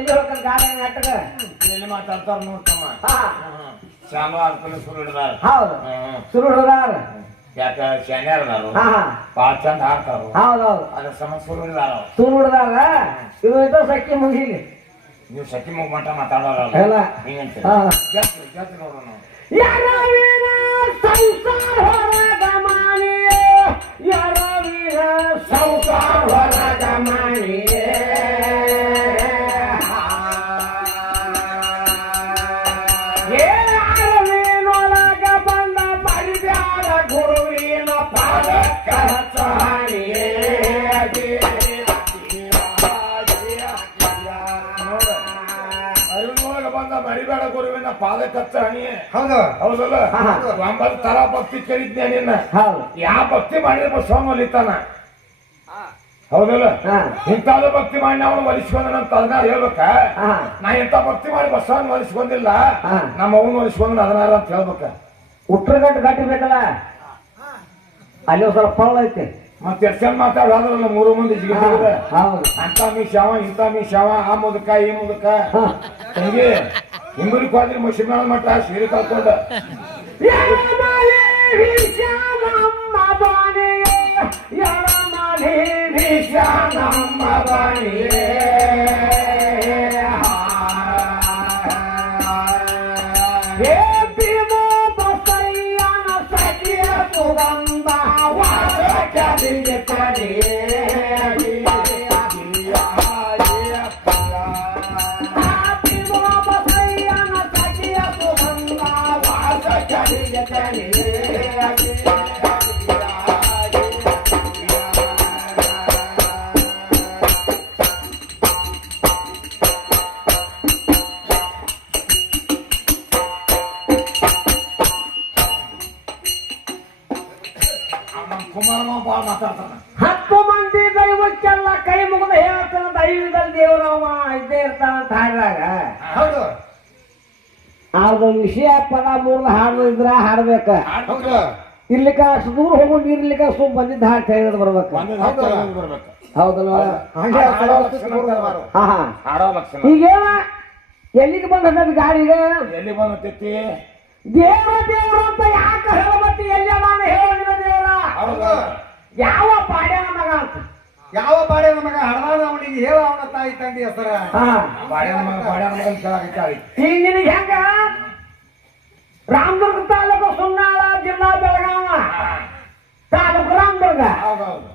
ಎಲ್ಲಿ ಹೋಗ್ತಾರೆ ಗಾಡಿ ನಾಟಕ? ಎಲ್ಲಿ ಮಾತಾಡ್ತಾರ ನೋಡ್ತಮ್ಮ ಹಾ. ಚಾಲು ಆದ್ಮೇಲೆ ಶುರು ಹಿಡ್ದಾರ. ಹೌದು. ಸುರು ಶುರು ಹುಡುಗಾರ ಯಾಕ ಶಾನ್ಯಾರದಾರು ಭಾಳ ಚಂದ ಹಾಡ್ತಾರು. ಹೌದು ಅದ್ರ ಸಮ ಶುರು ಹಿಡ್ದಾರ ಶುರು ಹುಡುಗಾರ ಇದು ಇದ್ದ ಸಕ್ಕಿ ಮುಗಿಲಿ. ನೀವು ಸತಿ ಮುಗ್ ಮಟ್ಟ ಮಾತಾಡೋರಲ್ಲ ಎಲ್ಲ. ಹಿಂಗಂತ. ಜತ್ ಜತ್ ನೋಡೋಣ. ಯಾರವಿನ ಸಂಸಾರ ಮರಿಬೇಡ ಗುರುವಿನ ಪಾದ ಕಚ್ಚ ಹಣಿ ಹೌದು ಹೌದಲ್ಲ. ಒಂಬತ್ತು ತರ ಭಕ್ತಿ ಕೇಳಿದ್ನೆ ನಿನ್ನ. ಯಾವ ಭಕ್ತಿ ಮಾಡಿದ್ರೆ ಬಸವನ ಒಲಿತಾನ ಹೌದಲ್ಲ. ಇಂಥದ್ದು ಭಕ್ತಿ ಮಾಡಿ ಅವನು ಒಲಿಸ್ಕೊಂಡ ಅಂತ ಅದನ್ನ ಹೇಳ್ಬೇಕ? ಹಾ. ನಾ ಇಂಥ ಭಕ್ತಿ ಮಾಡಿ ಬಸವನ್ ಒಲಿಸ್ಕೊಂಡಿಲ್ಲ. ನಮ್ಮ ಅವನು ಒಲಿಸ್ಕೊಂಡ್ ಅದನ್ನಾರ ಅಂತ ಹೇಳ್ಬೇಕ? ಉಟ್ರಗಟ್ಟು ಗಟ್ಟಿ ಬೇಕಲ್ಲ ಅಲ್ಲಿ ಒಂದ್ ಸ್ವಲ್ಪ ಪಳ್ಳ ಐತಿ. ಮತ್ತೆ ಎಷ್ಟು ಮಾತಾಡ ಮಾತಾಡೋದ್ರಲ್ಲ ಮೂರು ಮಂದಿ ಜಿಗಿದ್ರೆ ಹೌದು. ಅಂತ ಮೀ ಶಾವ ಇಂಥ ಮೀ ಶಾವ ಆ ಮುದಕ ಈ ಮುದಕ. ಹಂಗೆ ಹಿಂಗೆ ಹಿಂಗುಲಿಕ್ ಹೋದ್ರೆ ಮುಸ್ಲಿಮಾನ ಮಠ ಸೀರೆ ಕಲ್ಕೊಂಡ ಹೇ ವಿಷಾನಮ್ಮ 我是嘎啦啦啦啦啦啦啦啦啦 ಮಾತಾಡ್ತಾನ ಹತ್ತು ಮಂದಿ ದೈವಕ್ಕೆಲ್ಲ ಕೈ ಮುಗಿದು ಹೇಳ್ತಾನ ದೈವದಲ್ಲಿ ದೇವರವ ಇದ್ದೇ ಇರ್ತಾನ ಅಂತ ಹಾಡಿದಾಗ. ಹೌದು. ಅದು ವಿಷಯ ಪದ ಮೂರ್ ಹಾಡು ಇದ್ರ ಹಾಡ್ಬೇಕ. ಹೌದು ಇರ್ಲಿಕ್ಕ ಅಷ್ಟು ದೂರ ಹೋಗು ನೀರ್ಲಿಕ್ಕ ಸುಮ್ ಬಂದಿದ್ದ ಹಾಡು ತೆಗೆದು ಬರ್ಬೇಕು. ಹೌದಲ್ವಾ? ಈಗೇನ ಎಲ್ಲಿಗೆ ಬಂದ ಗಾಡಿಗೆ ಎಲ್ಲಿ ಬಂದತೈತಿ? ದೇವ್ರ ದೇವ್ರ ಅಂತ ಯಾಕೆ ಹೇಳಬತ್ತಿ? ಎಲ್ಲಿ ನಾನು ಹೇಳೋದಿಲ್ಲ ದೇವರ ಹೌದು ಯಾವ ಪಾಡ್ಯಾನ ಮಗ ಅಂತ ಯಾವ ಬಾಡೆ ನಮಗ ಹಡದಾನ ಅವನಿಗೆ ಹೇಳ ಅವನ ತಾಯಿ ತಂದೆ ಹೆಸರ? ಹಾ. ಬಾಡ್ಯಾನ ಮಗ ಬಾಡ್ಯಾನ ಮಗನ್ ಕೇಳಾಕತ್ತಾಳಿ ಈಗ ನಿನಗೆ ಹೆಂಗ? ರಾಮದುರ್ಗ ತಾಲೂಕು ಸುನ್ನಾಳ ಜಿಲ್ಲಾ ಬೆಳಗಾವ. ತಾಲೂಕು ರಾಮದುರ್ಗ. ಹೌದೌದು.